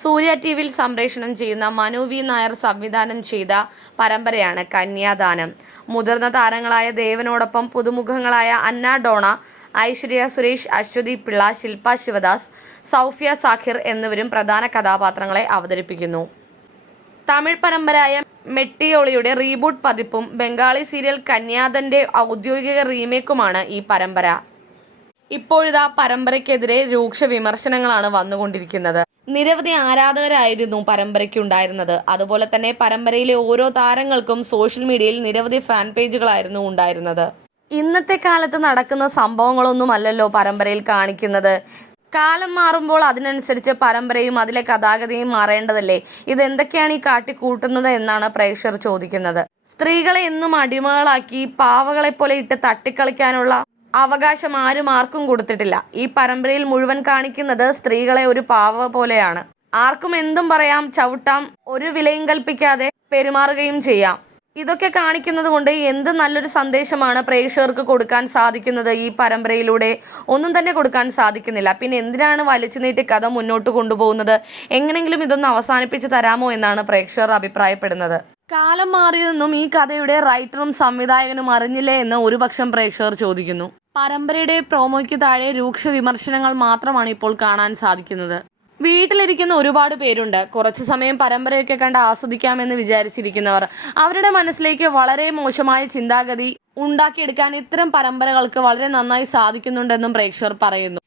സൂര്യ T വിയിൽ സംപ്രേഷണം ചെയ്യുന്ന മനു വി നായർ സംവിധാനം ചെയ്ത പരമ്പരയാണ് കന്യാദാനം. മുതിർന്ന താരങ്ങളായ ദേവനോടൊപ്പം പുതുമുഖങ്ങളായ അന്ന ഡോണ ഐശ്വര്യ സുരേഷ് അശ്വതി പിള്ള ശില്പ ശിവദാസ് സൗഫിയ സാഖിർ എന്നിവരും പ്രധാന കഥാപാത്രങ്ങളെ അവതരിപ്പിക്കുന്നു. തമിഴ് പരമ്പരയായ മെട്ടിയോളിയുടെ റീബൂട്ട് പതിപ്പും ബംഗാളി സീരിയൽ കന്യാദന്റെ ഔദ്യോഗിക റീമേക്കുമാണ് ഈ പരമ്പര. ഇപ്പോഴിതാ പരമ്പരയ്ക്കെതിരെ രൂക്ഷ വിമർശനങ്ങളാണ് വന്നുകൊണ്ടിരിക്കുന്നത്. നിരവധി ആരാധകരായിരുന്നു പരമ്പരയ്ക്ക് ഉണ്ടായിരുന്നത് അതുപോലെ തന്നെ പരമ്പരയിലെ ഓരോ താരങ്ങൾക്കും സോഷ്യൽ മീഡിയയിൽ നിരവധി ഫാൻ പേജുകളായിരുന്നു ഉണ്ടായിരുന്നത്. ഇന്നത്തെ കാലത്ത് നടക്കുന്ന സംഭവങ്ങളൊന്നും അല്ലല്ലോ പരമ്പരയിൽ കാണിക്കുന്നത്. കാലം മാറുമ്പോൾ അതിനനുസരിച്ച് പരമ്പരയും അതിലെ കഥാഗതിയും മാറേണ്ടതല്ലേ? ഇതെന്തൊക്കെയാണ് ഈ കാട്ടിക്കൂട്ടുന്നത് എന്നാണ് പ്രേക്ഷകർ ചോദിക്കുന്നത്. സ്ത്രീകളെ എന്നും അടിമകളാക്കി പാവകളെ പോലെ ഇട്ട് തട്ടിക്കളിക്കാനുള്ള അവകാശം ആരും ആർക്കും കൊടുത്തിട്ടില്ല. ഈ പരമ്പരയിൽ മുഴുവൻ കാണിക്കുന്നത് സ്ത്രീകളെ ഒരു പാവ പോലെയാണ്. ആർക്കും എന്തും പറയാം ചവിട്ടാം ഒരു വിലയും കൽപ്പിക്കാതെ പെരുമാറുകയും ചെയ്യാം. ഇതൊക്കെ കാണിക്കുന്നത് കൊണ്ട് എന്ത് നല്ലൊരു സന്ദേശമാണ് പ്രേക്ഷകർക്ക് കൊടുക്കാൻ സാധിക്കുന്നത് ഈ പരമ്പരയിലൂടെ. ഒന്നും തന്നെ കൊടുക്കാൻ സാധിക്കുന്നില്ല. പിന്നെ എന്തിനാണ് വലിച്ചു നീട്ടി കഥ മുന്നോട്ട് കൊണ്ടുപോകുന്നത്? എങ്ങനെങ്കിലും ഇതൊന്ന് അവസാനിപ്പിച്ച് തരാമോ എന്നാണ് പ്രേക്ഷകർ അഭിപ്രായപ്പെടുന്നത്. കാലം മാറിയതൊന്നും ഈ കഥയുടെ റൈറ്ററും സംവിധായകനും അറിഞ്ഞില്ലേ എന്ന് ഒരുപക്ഷം പ്രേക്ഷകർ ചോദിക്കുന്നു. പരമ്പരയുടെ പ്രോമോയ്ക്ക് താഴെ രൂക്ഷ വിമർശനങ്ങൾ മാത്രമാണ് ഇപ്പോൾ കാണാൻ സാധിക്കുന്നത്. വീട്ടിലിരിക്കുന്ന ഒരുപാട് പേരുണ്ട്. കുറച്ച് സമയം പരമ്പരയൊക്കെ കണ്ട് ആസ്വദിക്കാമെന്ന് വിചാരിച്ചിരിക്കുന്നവർ. അവരുടെ മനസ്സിലേക്ക് വളരെ മോശമായ ചിന്താഗതി ഉണ്ടാക്കിയെടുക്കാൻ ഇത്തരം പരമ്പരകൾക്ക് വളരെ നന്നായി സാധിക്കുന്നുണ്ടെന്നും പ്രേക്ഷകർ പറയുന്നു.